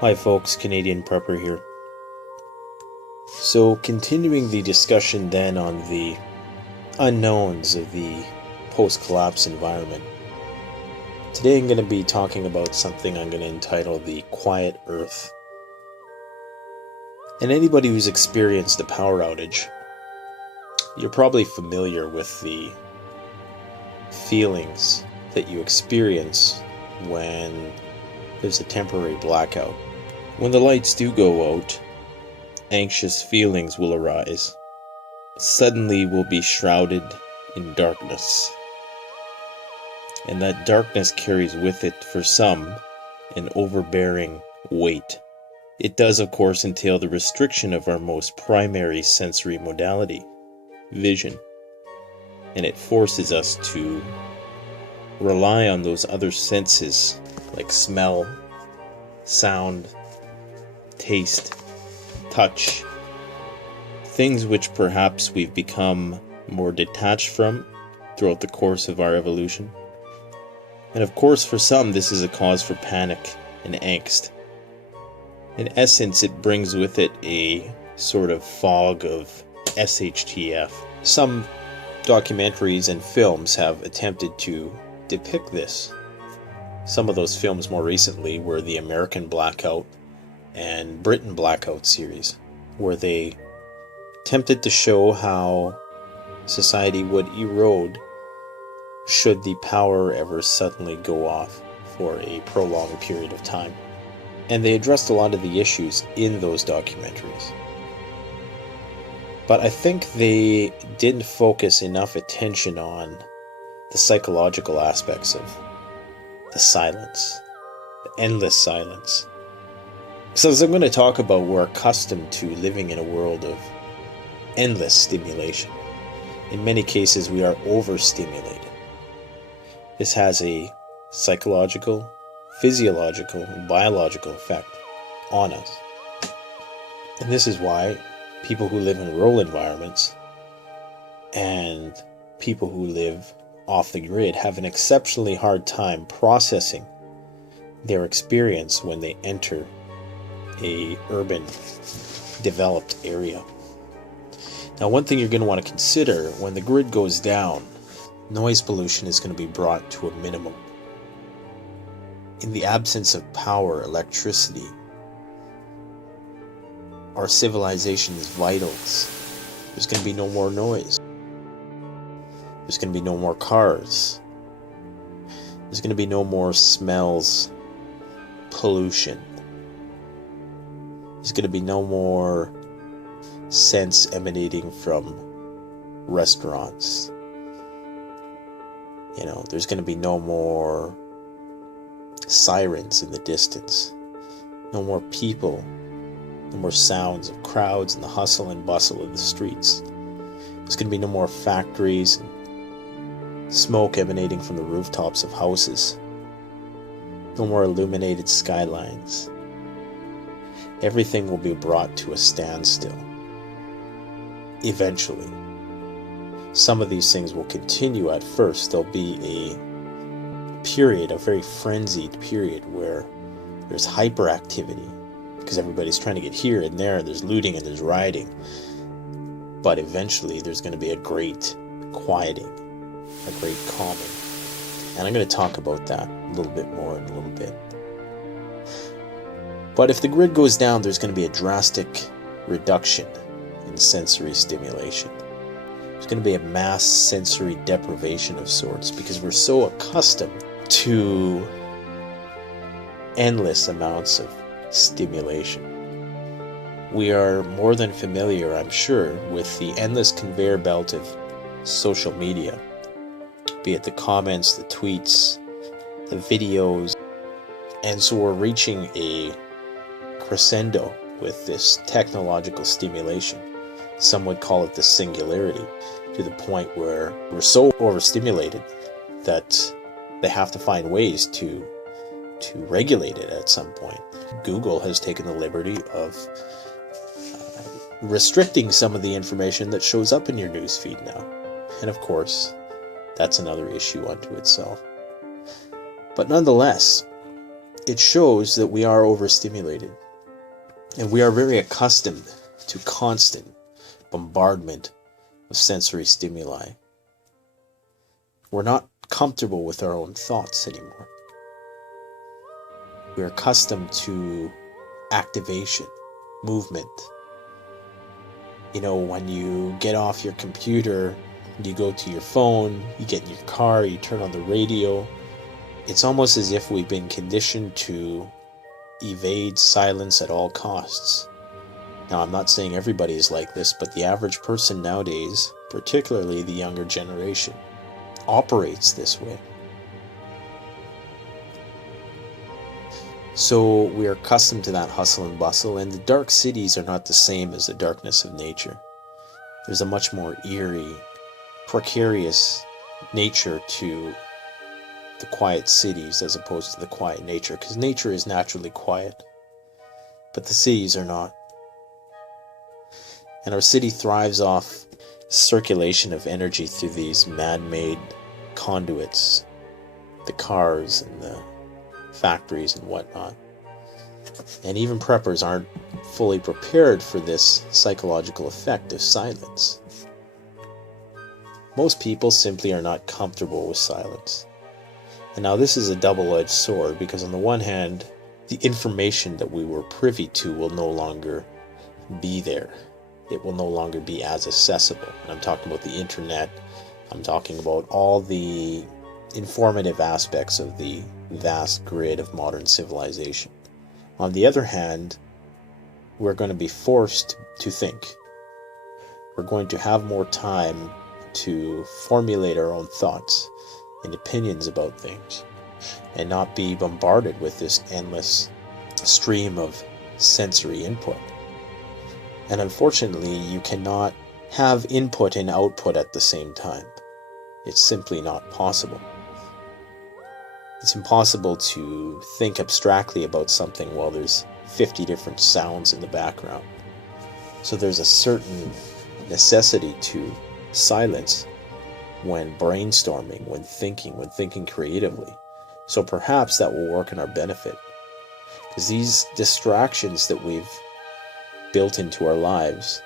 Hi folks, Canadian Prepper here. So continuing the discussion then on the unknowns of the post-collapse environment. Today I'm going to be talking about something I'm going to entitle the Quiet Earth. And anybody who's experienced a power outage, you're probably familiar with the feelings that you experience when there's a temporary blackout. When the lights do go out, anxious feelings will arise. Suddenly we'll be shrouded in darkness. And that darkness carries with it, for some, an overbearing weight. It does, of course, entail the restriction of our most primary sensory modality, vision. And it forces us to rely on those other senses like smell, sound, taste, touch, things which perhaps we've become more detached from throughout the course of our evolution. And of course, for some, this is a cause for panic and angst. In essence, it brings with it a sort of fog of SHTF. Some documentaries and films have attempted to depict this. Some of those films more recently were the American Blackout and Britain Blackout series, where they attempted to show how society would erode should the power ever suddenly go off for a prolonged period of time. And they addressed a lot of the issues in those documentaries. But I think they didn't focus enough attention on the psychological aspects of the silence, the endless silence. So as I'm going to talk about, we're accustomed to living in a world of endless stimulation. In many cases, we are overstimulated. This has a psychological, physiological, and biological effect on us. And this is why people who live in rural environments and people who live off the grid have an exceptionally hard time processing their experience when they enter a urban developed area. Now, one thing you're going to want to consider when the grid goes down, noise pollution is going to be brought to a minimum. In the absence of power, electricity, our civilization's vitals, there's going to be no more noise. There's going to be no more cars. There's going to be no more smells, pollution. There's going to be no more scents emanating from restaurants. There's going to be no more sirens in the distance. No more people. No more sounds of crowds and the hustle and bustle of the streets. There's going to be no more factories and smoke emanating from the rooftops of houses. No more illuminated skylines. Everything will be brought to a standstill. Eventually. Some of these things will continue at first. There'll be a period, a very frenzied period, where there's hyperactivity because everybody's trying to get here and there, and there's looting and there's rioting. But eventually there's going to be a great quieting, a great calming. And I'm going to talk about that a little bit more in a little bit. But if the grid goes down, there's going to be a drastic reduction in sensory stimulation. There's going to be a mass sensory deprivation of sorts because we're so accustomed to endless amounts of stimulation. We are more than familiar, I'm sure, with the endless conveyor belt of social media, be it the comments, the tweets, the videos. And so we're reaching a crescendo with this technological stimulation. Some would call it the singularity, to the point where we're so overstimulated that they have to find ways to regulate it at some point. Google has taken the liberty of restricting some of the information that shows up in your newsfeed now. And of course, that's another issue unto itself. But nonetheless, it shows that we are overstimulated. And we are very accustomed to constant bombardment of sensory stimuli. We're not comfortable with our own thoughts anymore. We're accustomed to activation, movement. You know, when you get off your computer, you go to your phone, you get in your car, you turn on the radio. It's almost as if we've been conditioned to evade silence at all costs. Now, I'm not saying everybody is like this, but the average person nowadays, particularly the younger generation, operates this way. So we are accustomed to that hustle and bustle, and the dark cities are not the same as the darkness of nature. There's a much more eerie, precarious nature to the quiet cities as opposed to the quiet nature, because nature is naturally quiet, but the cities are not. And our city thrives off circulation of energy through these man-made conduits, the cars and the factories and whatnot. And even preppers aren't fully prepared for this psychological effect of silence. Most people simply are not comfortable with silence. And now this is a double-edged sword, because on the one hand, the information that we were privy to will no longer be there. It will no longer be as accessible. And I'm talking about the internet. I'm talking about all the informative aspects of the vast grid of modern civilization. On the other hand, we're going to be forced to think. We're going to have more time to formulate our own thoughts and opinions about things, and not be bombarded with this endless stream of sensory input. And unfortunately, you cannot have input and output at the same time. It's simply not possible. It's impossible to think abstractly about something while there's 50 different sounds in the background. So there's a certain necessity to silence when brainstorming, when thinking creatively. So perhaps that will work in our benefit. Because these distractions that we've built into our lives,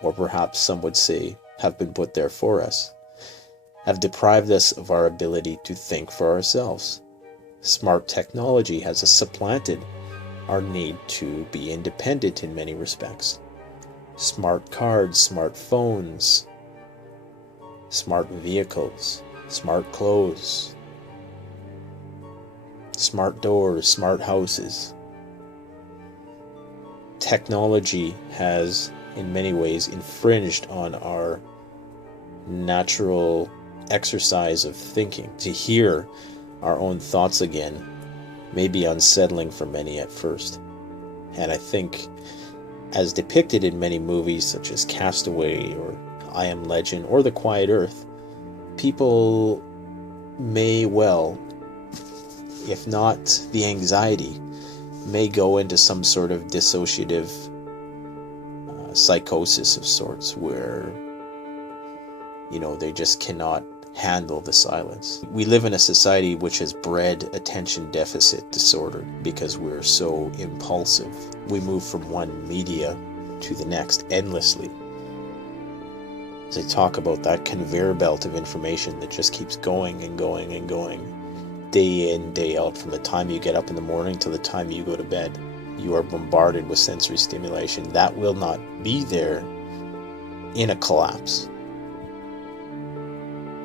or perhaps some would say have been put there for us, have deprived us of our ability to think for ourselves. Smart technology has supplanted our need to be independent in many respects. Smart cards, smart phones, smart vehicles, smart clothes, smart doors, smart houses. Technology has, in many ways, infringed on our natural exercise of thinking. To hear our own thoughts again may be unsettling for many at first. And I think, as depicted in many movies such as Castaway or I Am Legend or The Quiet Earth, people may well, if not the anxiety, may go into some sort of dissociative psychosis of sorts where, they just cannot handle the silence. We live in a society which has bred attention deficit disorder because we're so impulsive. We move from one media to the next endlessly. As I talk about that conveyor belt of information that just keeps going and going and going, day in, day out, from the time you get up in the morning to the time you go to bed, you are bombarded with sensory stimulation. That will not be there in a collapse.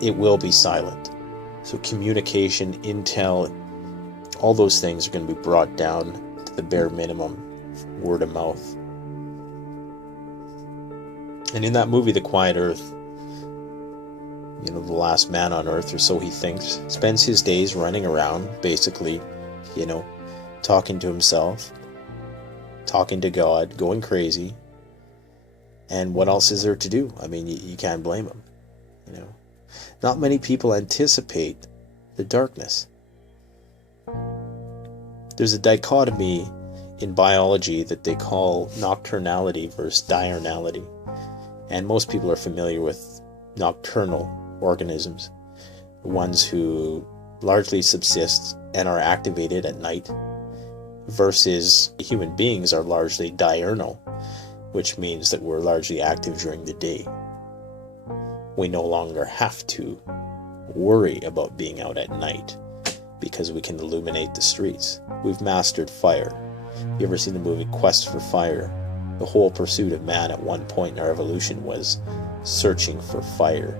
It will be silent. So communication, intel, all those things are going to be brought down to the bare minimum, word of mouth. And in that movie, The Quiet Earth, the last man on Earth, or so he thinks, spends his days running around, basically, talking to himself, talking to God, going crazy. And what else is there to do? I mean, you can't blame him, Not many people anticipate the darkness. There's a dichotomy in biology that they call nocturnality versus diurnality. And most people are familiar with nocturnal organisms, the ones who largely subsist and are activated at night, versus human beings are largely diurnal, which means that we're largely active during the day. We no longer have to worry about being out at night because we can illuminate the streets. We've mastered fire. You ever seen the movie Quest for Fire? The whole pursuit of man at one point in our evolution was searching for fire,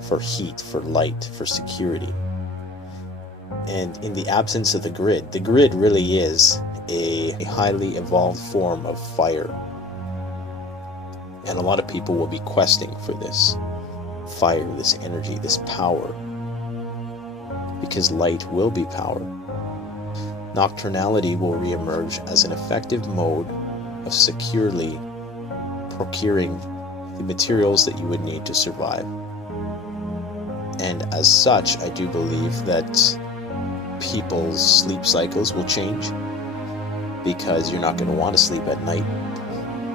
for heat, for light, for security. And in the absence of the grid really is a highly evolved form of fire. And a lot of people will be questing for this fire, this energy, this power, because light will be power. Nocturnality will reemerge as an effective mode of securely procuring the materials that you would need to survive. And as such, I do believe that people's sleep cycles will change, because you're not going to want to sleep at night,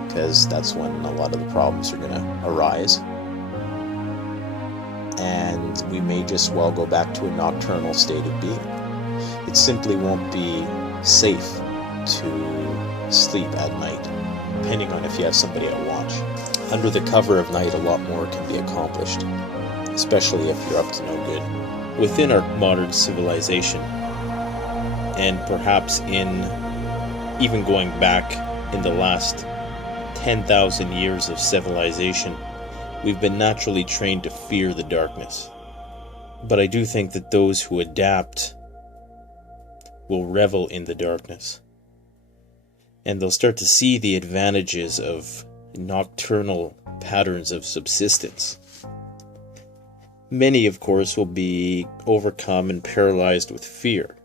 because that's when a lot of the problems are going to arise. And we may just well go back to a nocturnal state of being. It simply won't be safe to sleep at night, depending on if you have somebody at watch. Under the cover of night, a lot more can be accomplished, especially if you're up to no good. Within our modern civilization, and perhaps in even going back in the last 10,000 years of civilization, we've been naturally trained to fear the darkness. But I do think that those who adapt will revel in the darkness, and they'll start to see the advantages of nocturnal patterns of subsistence. Many, of course, will be overcome and paralyzed with fear,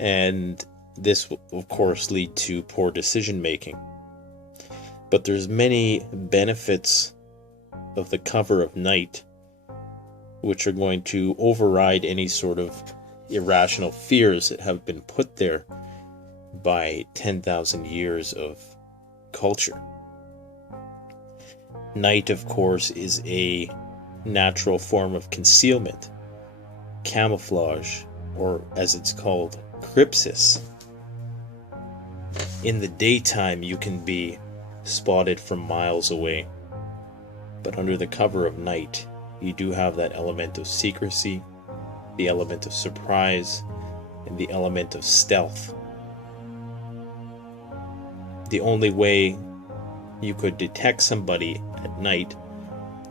and this will, of course, lead to poor decision making. But there's many benefits of the cover of night which are going to override any sort of irrational fears that have been put there by 10,000 years of culture. Night, of course, is a natural form of concealment, camouflage, or as it's called, crypsis. In the daytime, you can be spotted from miles away, but under the cover of night, you do have that element of secrecy, the element of surprise, and the element of stealth. The only way you could detect somebody at night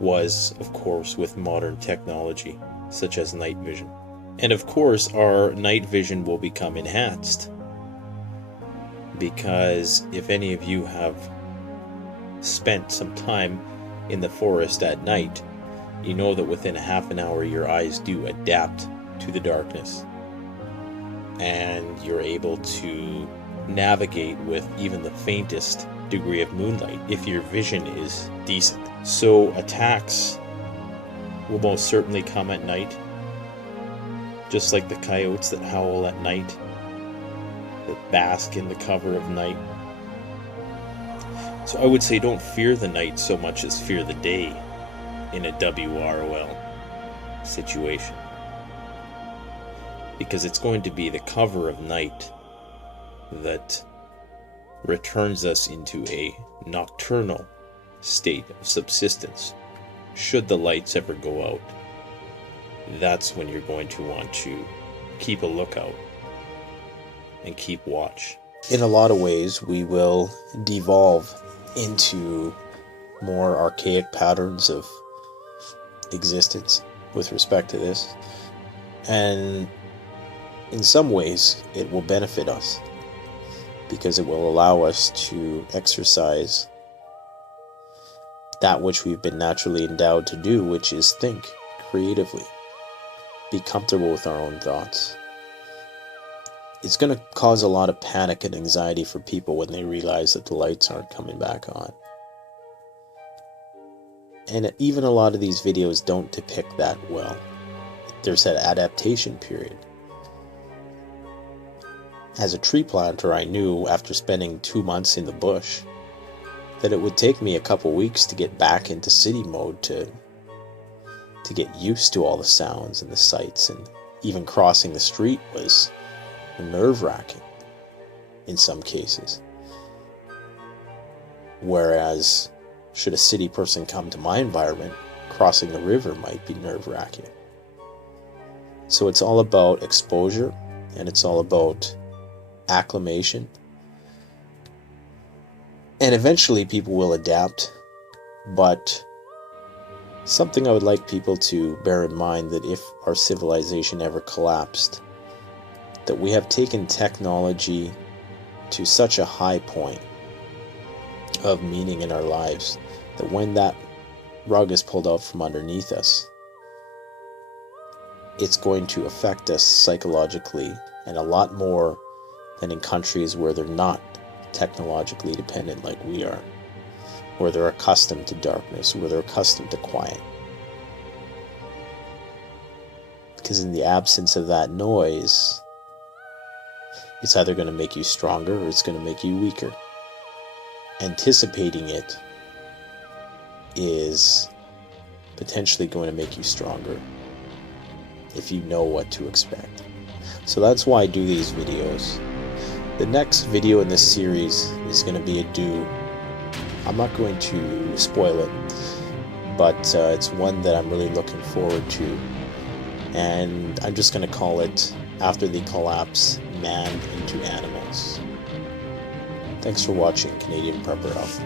was, of course, with modern technology, such as night vision. And of course, our night vision will become enhanced, because if any of you have spent some time in the forest at night, you know that within a half an hour your eyes do adapt to the darkness, and you're able to navigate with even the faintest degree of moonlight if your vision is decent. So attacks will most certainly come at night, just like the coyotes that howl at night, that bask in the cover of night. So I would say don't fear the night so much as fear the day in a WROL situation, because it's going to be the cover of night that returns us into a nocturnal state of subsistence. Should the lights ever go out, that's when you're going to want to keep a lookout and keep watch. In a lot of ways, we will devolve into more archaic patterns of existence with respect to this, and in some ways it will benefit us, because it will allow us to exercise that which we've been naturally endowed to do, which is think creatively, be comfortable with our own thoughts. It's going to cause a lot of panic and anxiety for people when they realize that the lights aren't coming back on. And even a lot of these videos don't depict that well. There's that adaptation period. As a tree planter, I knew after spending 2 months in the bush that it would take me a couple weeks to get back into city mode, to get used to all the sounds and the sights and even crossing the street was nerve-wracking in some cases. Whereas, should a city person come to my environment, crossing the river might be nerve-wracking. So it's all about exposure, and it's all about acclimation. And eventually people will adapt, but something I would like people to bear in mind, that if our civilization ever collapsed, that we have taken technology to such a high point of meaning in our lives, that when that rug is pulled out from underneath us, it's going to affect us psychologically, and a lot more than in countries where they're not technologically dependent like we are, where they're accustomed to darkness, where they're accustomed to quiet. Because in the absence of that noise, it's either going to make you stronger or it's going to make you weaker. Anticipating it is potentially going to make you stronger if you know what to expect. So that's why I do these videos. The next video in this series is going to be a do. I'm not going to spoil it, but it's one that I'm really looking forward to. And I'm just going to call it After the Collapse, Man into Animals. Thanks for watching, Canadian Prepper Elf.